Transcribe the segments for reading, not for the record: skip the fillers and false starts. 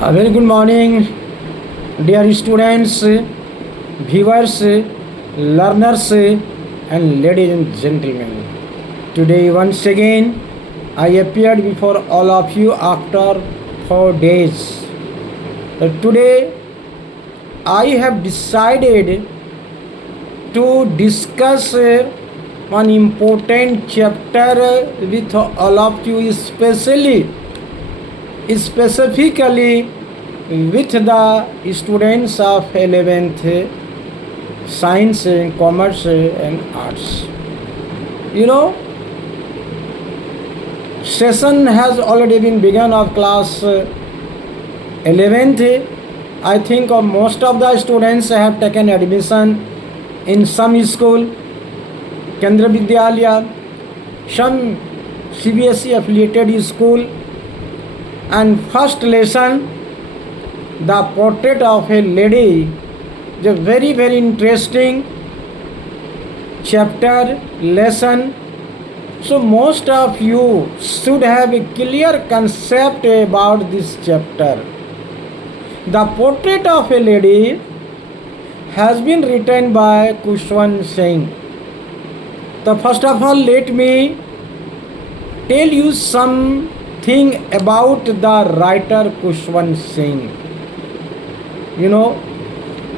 A very good morning, dear students, viewers, learners, and ladies and gentlemen. Today, once again, I appeared before all of you after 4 days. Today, I have decided to discuss one important chapter with all of you, specifically with the students of 11th science and commerce and arts. You know, session has already been begun of class 11th. I think most of the students have taken admission in some school, Kendra Vidyalaya, some CBSE affiliated school. And first lesson, the portrait of a lady, is a very interesting chapter lesson. So most of you should have a clear concept about this chapter. The portrait of a lady has been written by Khushwant Singh. So first of all, let me tell you something about the writer Khushwant Singh. You know,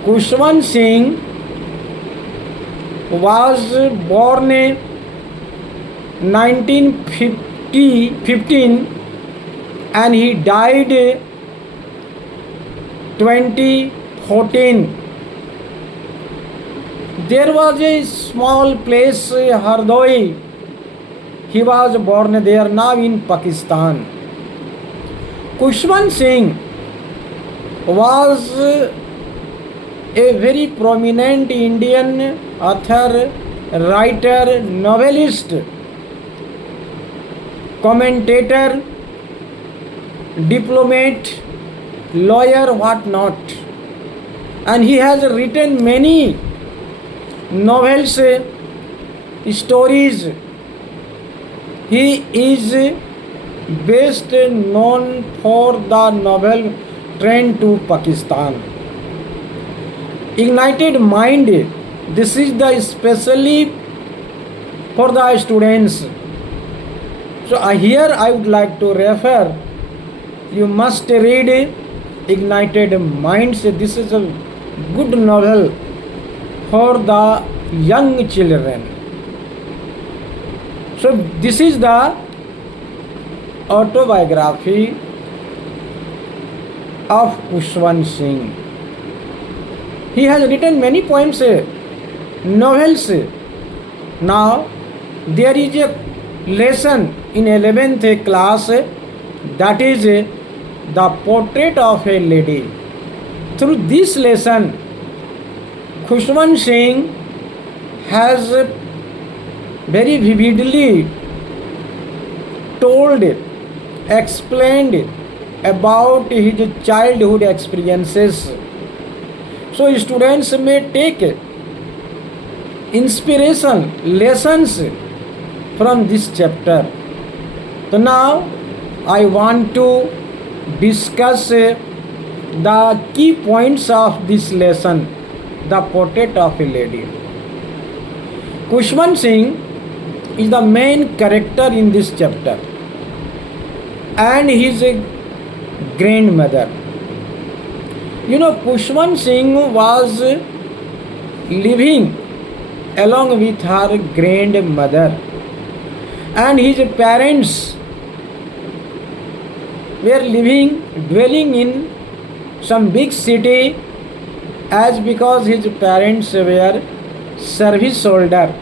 Khushwant Singh was born in 1915 and he died 2014. There was a small place, Hardoi. He was born there, now in Pakistan. Khushwant Singh was a very prominent Indian author, writer, novelist, commentator, diplomat, lawyer, what not. And he has written many novels, stories. He is best known for the novel Train to Pakistan. Ignited Mind, this is the especially for the students. So here I would like to refer, you must read Ignited Minds. This is a good novel for the young children. So this is the autobiography of Khushwant Singh. He has written many poems, novels. Now there is a lesson in 11th class, that is the portrait of a lady. Through this lesson, Khushwant Singh has very vividly told, explained about his childhood experiences. So students may take inspiration, lessons from this chapter. So now I want to discuss the key points of this lesson, the portrait of a lady. Khushwant Singh is the main character in this chapter, and his grandmother. You know, Khushwant Singh was living along with her grandmother, and his parents were dwelling in some big city, as because his parents were service holder.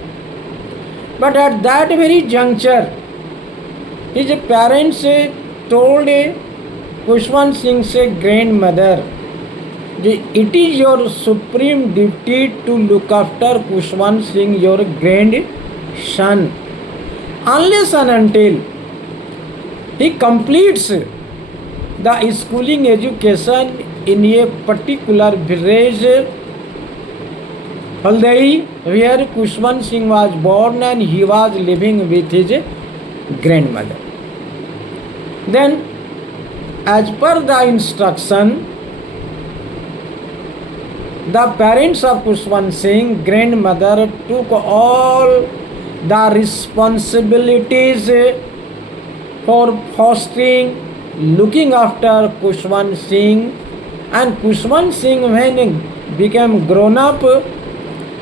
But at that very juncture, his parents told Khushwant Singh's grandmother, it is your supreme duty to look after Khushwant Singh, your grandson, unless and until he completes the schooling education in a particular village, Haldai, where Khushwant Singh was born and he was living with his grandmother. Then As per the instruction, the parents of Kushwant Singh, grandmother, took all the responsibilities for fostering, looking after Kushwant Singh. And Kushwant Singh, when he became grown up,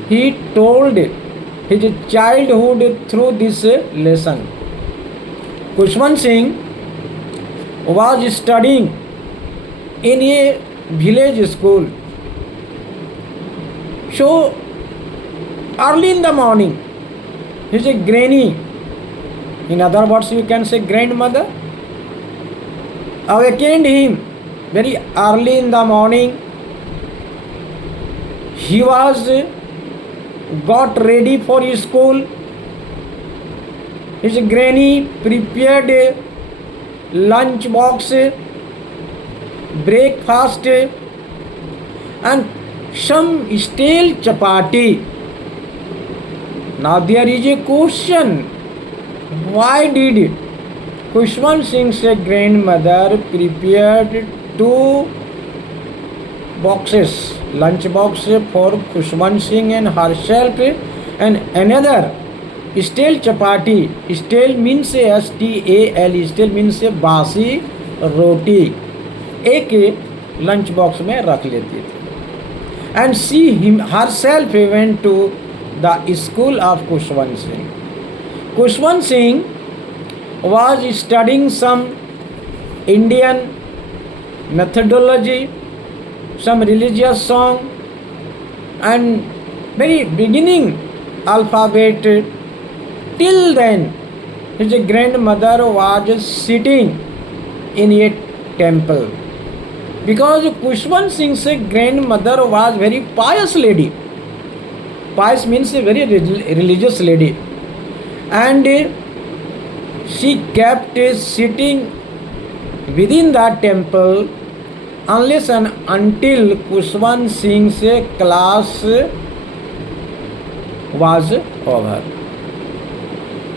he told his childhood through this lesson. Kushwant Singh was studying in a village school. So early in the morning, his granny, in other words you can say grandmother, awakened him very early in the morning. He was got ready for his school. His granny prepared a lunch box, breakfast, and some stale chapati. Now there is a question: why did Kushwant Singh's grandmother prepared two boxes, lunch box for Kushwant Singh and herself, and another stale chapati? Stale means STAL, stale means बासी रोटी, एक lunch box में रख लेती थी. And she herself went to the school of Kushwant Singh. Kushwant Singh was studying some Indian methodology, some religious song, and very beginning alphabet. Till then, his grandmother was sitting in a temple. Because Kushwant Singh's grandmother was very pious lady. Pious means a very religious lady. And she kept sitting within that temple unless and until Kushwant Singh's class was over.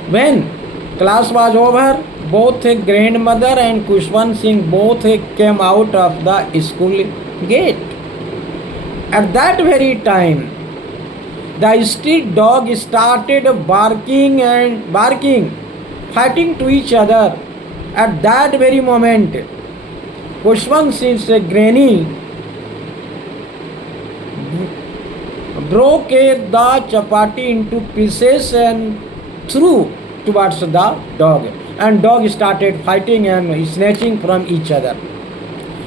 When class was over, both grandmother and Kushwant Singh both came out of the school gate. At that very time, the street dog started barking, fighting to each other. At that very moment, Kushwant Singh's granny broke the chapati into pieces and threw towards the dog. And dog started fighting and snatching from each other.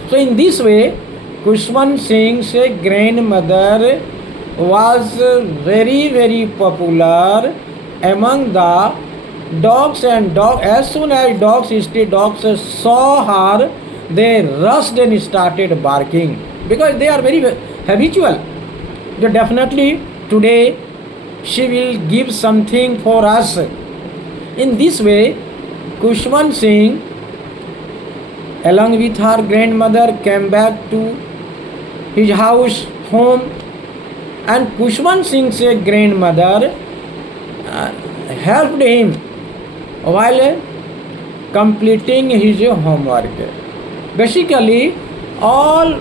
So in this way, Kushwant Singh's grandmother was very, very popular among the dogs. And as soon as street dogs saw her, they rushed and started barking because they are very habitual. They definitely today she will give something for us. In this way, Kushwant Singh, along with her grandmother, came back to his house, home, and Kushwant Singh's grandmother helped him while completing his homework. Basically, all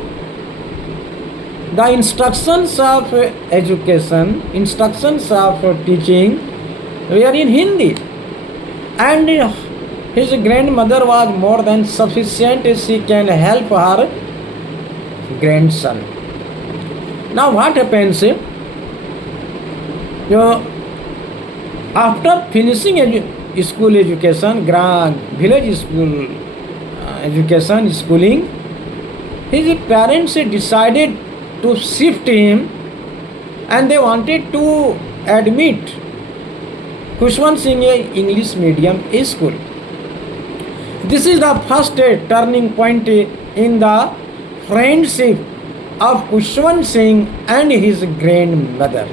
the instructions of education, instructions of teaching were in Hindi. And his grandmother was more than sufficient. She can help her grandson. Now what happens? After finishing school education, village school education, schooling, his parents decided to shift him, and they wanted to admit Kushwant Singh English medium school. This is the first turning point in the friendship of Kushwant Singh and his grandmother.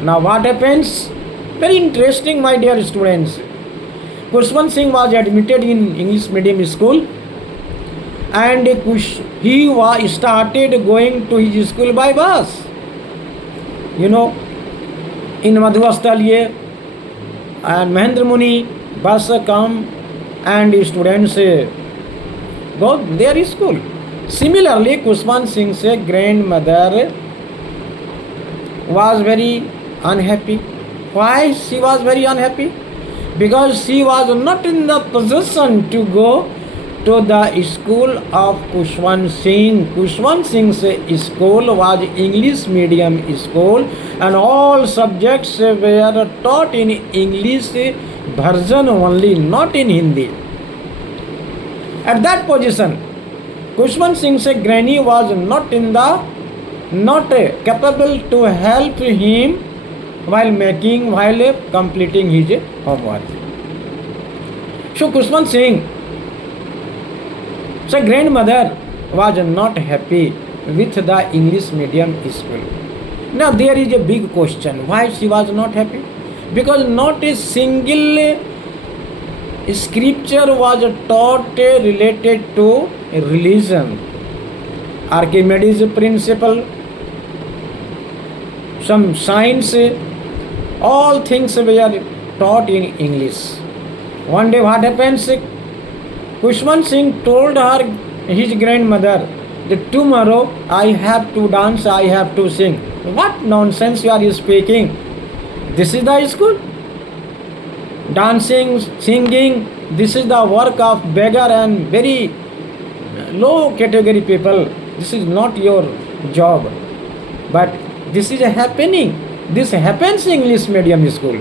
Now what happens? Very interesting, my dear students. Kushwant Singh was admitted in English medium school, and he started going to his school by bus. In Madhuvasthalye and Mahendra Muni, bus come and students go their school. Similarly, Kushwant Singh's grandmother was very unhappy. Why she was very unhappy? Because she was not in the position to go to the school of Kushwant Singh. Kushwant Singh's school was English medium school and all subjects were taught in English version only, not in Hindi. At that position, Kushwant Singh's granny was not capable to help him while completing his homework. So Kushwant Singh's grandmother was not happy with the English medium school. Now there is a big question, why she was not happy? Because not a single scripture was taught related to religion. Archimedes principle, some science, all things were taught in English. One day what happens? Kushwant Singh told his grandmother that tomorrow I have to dance, I have to sing. What nonsense you are speaking? This is the school? Dancing, singing, this is the work of beggar and very low category people. This is not your job. But this is happening. This happens in English medium school.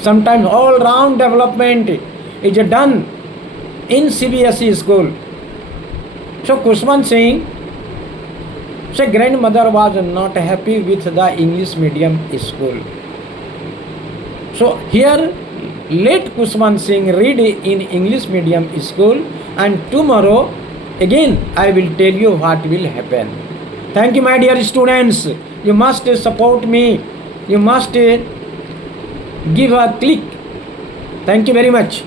Sometimes all round development is done in CBSE school. So Kushwant Singh's grandmother was not happy with the English medium school. So here let Kushwant Singh read in English medium school and tomorrow again I will tell you what will happen. Thank you, my dear students. You must support me. You must give a click. Thank you very much.